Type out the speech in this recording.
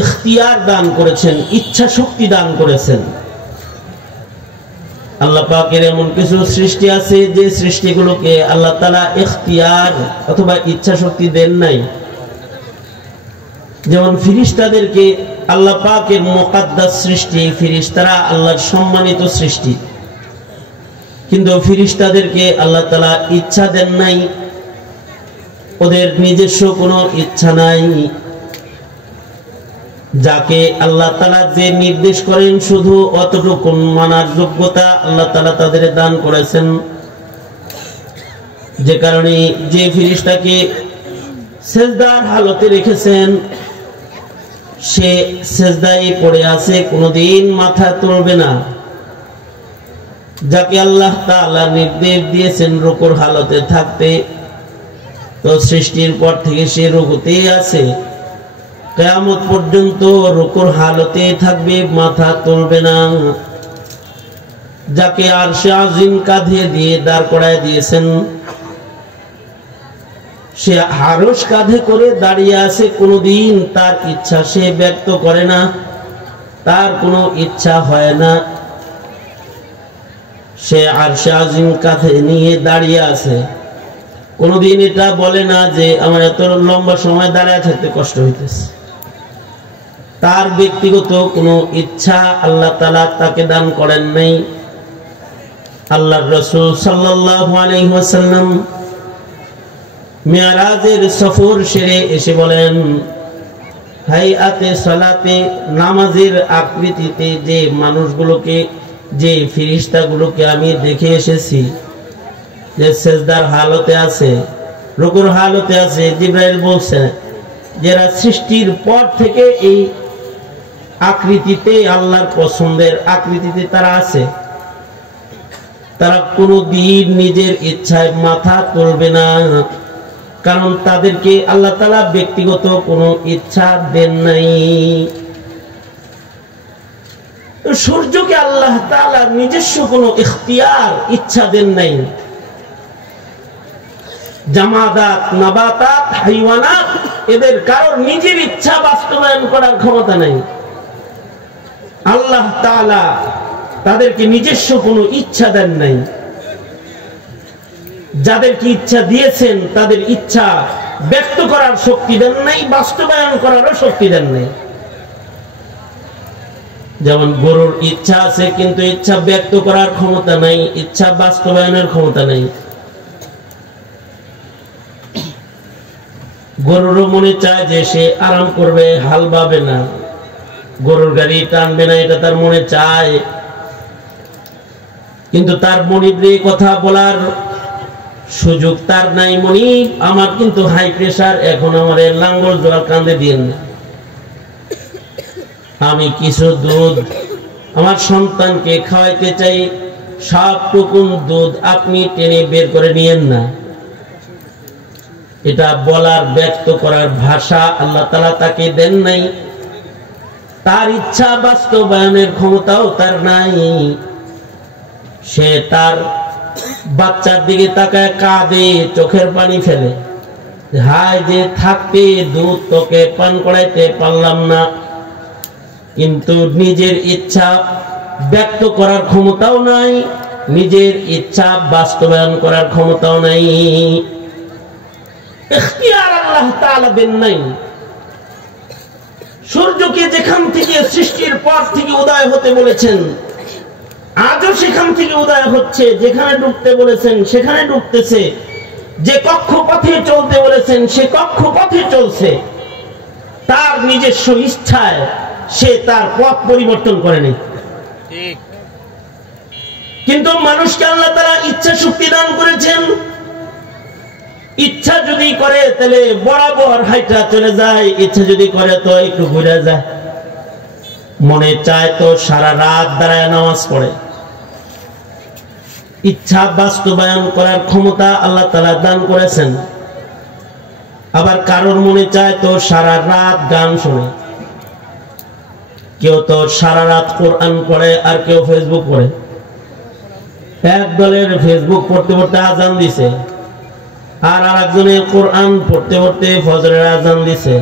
ইখতিয়ার দান করেছেন, ইচ্ছা শক্তি দান করেছেন। আল্লাহ পাকের এমন কিছু সৃষ্টি আছে যে সৃষ্টিগুলোকে আল্লাহ তাআলা ইখতিয়ার অথবা ইচ্ছা শক্তি দেন নাই। যেমন ফেরেশতাদেরকে আল্লাহ পাকের মুকদ্দাস সৃষ্টি, ফেরেশতারা আল্লাহর সম্মানিত সৃষ্টি, কিন্তু ফেরেশতাদেরকে আল্লাহ তাআলা ইচ্ছা দেন নাই, ওদের নিজস্ব কোনো ইচ্ছা নাই। যাকে আল্লাহ তাআলা যে নির্দেশ করেন শুধু অতটুকু মানার যোগ্যতা আল্লাহ তাআলা তাদের দান করেছেন। যে কারণে যে ফেরেশতাকে সিজদার হালতে রেখেছেন সে সিজদায় পড়ে আছে, কোনোদিন মাথা তুলবে না। যাকে আল্লাহ তাআলা নির্দেশ দিয়েছেন রুকুর হালতে থাকতে, তো সৃষ্টির পর থেকে সে রুকুতেই আছে, কিয়ামত পর্যন্ত রুকুর হালতে থাকবে, মাথা তুলবে না। যাকে আরশে আজিম কাঁধে দিয়ে দাঁড় করায় দিয়েছেন, সে আরশ কাঁধে করে দাঁড়িয়ে আছে, কোনোদিন তার ইচ্ছা সে ব্যক্ত করে না, তার কোনো ইচ্ছা হয় না। সে আরশে আজিম কাঁধে নিয়ে দাঁড়িয়ে আছে, কোনোদিন এটা বলে না যে আমার এত লম্বা সময় দাঁড়িয়ে থাকতে কষ্ট হইতেছে। তার ব্যক্তিগত কোনো ইচ্ছা আল্লাহ তাআলা তাকে দান করেন নাই। আল্লাহর রাসূল সাল্লাল্লাহু আলাইহি ওয়াসাল্লাম মিরাজের সফর সেরে এসে বলেন, হাইয়াতে সালাতে, নামাজের আকৃতিতে যে মানুষগুলোকে, যে ফেরেশতাগুলোকে আমি দেখে এসেছি যে সিজদার হালতে আছে, রুকুর হালতে আছে, জিবরাইল বলছে যারা সৃষ্টির পর থেকে এই আকৃতিতে, আল্লাহর পছন্দের আকৃতিতে তারা আছে, তারা কোনোদিন নিজের ইচ্ছায় মাথা তুলবে না, কারণ তাদেরকে আল্লাহ তাআলা ব্যক্তিগত কোনো ইচ্ছা দেন নাই। সূর্যকে আল্লাহ তাআলা নিজস্ব কোনো ইখতিয়ার, ইচ্ছা দেন নাই। জামাদাত, নাবাতাত, হাইওয়ানাত, এদের কারোর নিজের ইচ্ছা বাস্তবায়ন করার ক্ষমতা নাই। আল্লাহ তাআলা তাদেরকে নিজস্ব কোনো ইচ্ছা দেন নাই। যাদেরকে ইচ্ছা দিয়েছেন তাদের ইচ্ছা ব্যক্ত করার শক্তি দেন নাই, বাস্তবায়ন করারও শক্তি দেন নাই। যেমন গরুর ইচ্ছা আছে কিন্তু ইচ্ছা ব্যক্ত করার ক্ষমতা নাই, ইচ্ছা বাস্তবায়নের ক্ষমতা নাই। গরুরও মনে চায় যে সে আরাম করবে, হাল বাবে না, গরুর গাড়ি টানবে না, এটা তার মনে চায়, কিন্তু তার মনিবরে কথা বলার সুযোগ তার নাই। মনিব, আমার কিন্তু হাই প্রেসার, এখন আমার লাঙ্গল জোয়ার কান্দে দিয়েন না, আমি কিছু দুধ আমার সন্তানকে খাওয়াইতে চাই, সবটুকু দুধ আপনি টেনে বের করে নিয়েন না। এটা বলার, ব্যক্ত করার ভাষা আল্লাহ তাআলা তাকে দেন নাই। তার ইচ্ছা বাস্তবায়নের ক্ষমতাও তার নাই। সে তার বাচ্চার দিকে তাকায় কাঁদে, চোখের পানি ফেলে, হায় যে থাকতে দুধ তোকে পান করাইতে পারলাম না। কিন্তু নিজের ইচ্ছা ব্যক্ত করার ক্ষমতাও নাই, নিজের ইচ্ছা বাস্তবায়ন করার ক্ষমতাও নাই। ইখতিয়ার আল্লাহ তাআলা দেন নাই। সূর্যকে যেখান থেকে সৃষ্টির পর থেকে উদয় হতে বলেছেন, আজও সেখান থেকে উদয় হচ্ছে। যেখানে ডুবতে বলেছেন সেখানে ডুবতেছে। যে কক্ষপথে চলতে বলেছেন সে কক্ষপথে চলছে। তার নিজস্ব ইচ্ছায় সে তার পথ পরিবর্তন করেনি। কিন্তু মানুষকে আল্লাহ তাআলা ইচ্ছা শক্তি দান করেছেন। ইচ্ছা যদি করে তাহলে বরাবর হাইটা চলে যায়, ইচ্ছা যদি করে তো একটু ঘুরে যায়, মনে চায় তো সারা রাত দাঁড়ায় নামাজ পড়ে। ইচ্ছা বাস্তবায়ন করার ক্ষমতা আল্লাহ তাআলা দান করেছেন। আবার কারোর মনে চায় তো সারা রাত গান শুনে, কেউ তো সারা রাত কোরআন পড়ে, আর কেউ ফেসবুক পড়ে। এক দলের ফেসবুক পড়তে পড়তে আজান দিছে, আর আরেকজনের কোরআন পড়তে পড়তে ফজরের আজান দিছে।